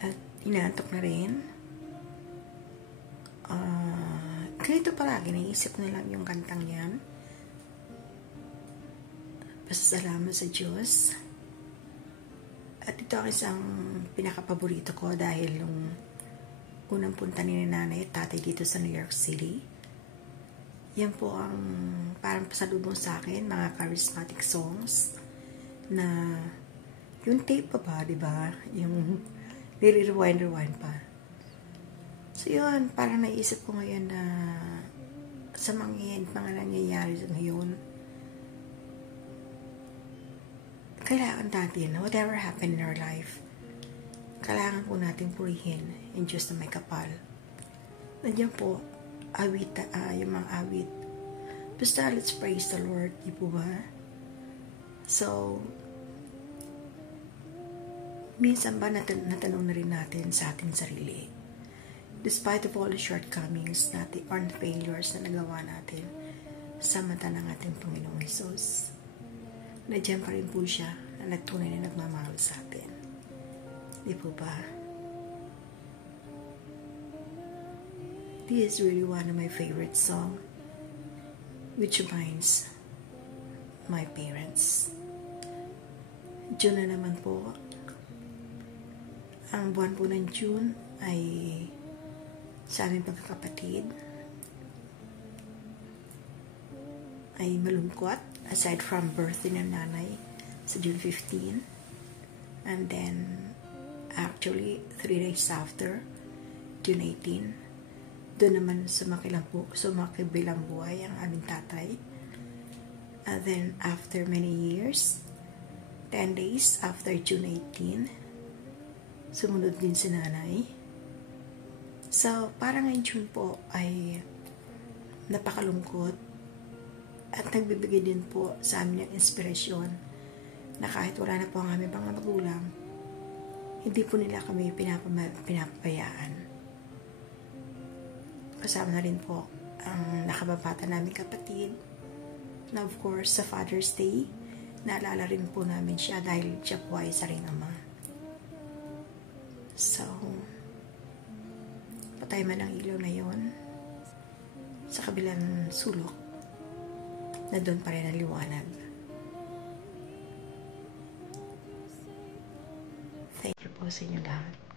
At inaantok na rin. Ganito palagi, naisip ko na lang yung kantang yan. Pasasalamat sa Diyos. At ito ang isang pinakapaborito ko dahil yung unang punta ni nanay at tatay dito sa New York City. Yan po ang parang pasalubong sa akin, mga charismatic songs na yung tape pa ba, diba? Yung nire-rewind pa. So yun, parang naisip ko ngayon na sa mga nangyayari ngayon, kailangan natin, whatever happened in our life, kailangan po natin purihin yung Diyos na may kapal. Nandiyan po, yung mga awit. Basta, let's praise the Lord, di po ba? So, minsan ba natanong na rin natin sa ating sarili, despite of all the shortcomings natin or the failures na nagawa natin sa mata ng ating Panginoong Hesus, nandiyan pa rin po siya na nagtunay na nagmamahal sa atin. Di po ba? This is really one of my favorite song, which reminds my parents. June na naman po. Ang buwan po ng June ay sa aming pagkakapatid ay malungkot, aside from birthday ng nanay sa June 15, and then actually 3 days after, June 18, doon naman sumakibilang buhay ang aming tatay. And then after many years, 10 days after June 18, sumunod din si nanay. So, parang ngayong June po ay napakalungkot at nagbibigay din po sa amin ng inspirasyon na kahit wala na po ang aming mga magulang, hindi po nila kami pinapabayaan. Kasama na rin po ang nakababata namin kapatid na of course sa Father's Day, naalala rin po namin siya dahil siya po ay isa ring ama. So, patay man ang ilaw na yon sa kabilang sulok na doon pa rin ang liwanag. Thank you po sa inyo lahat.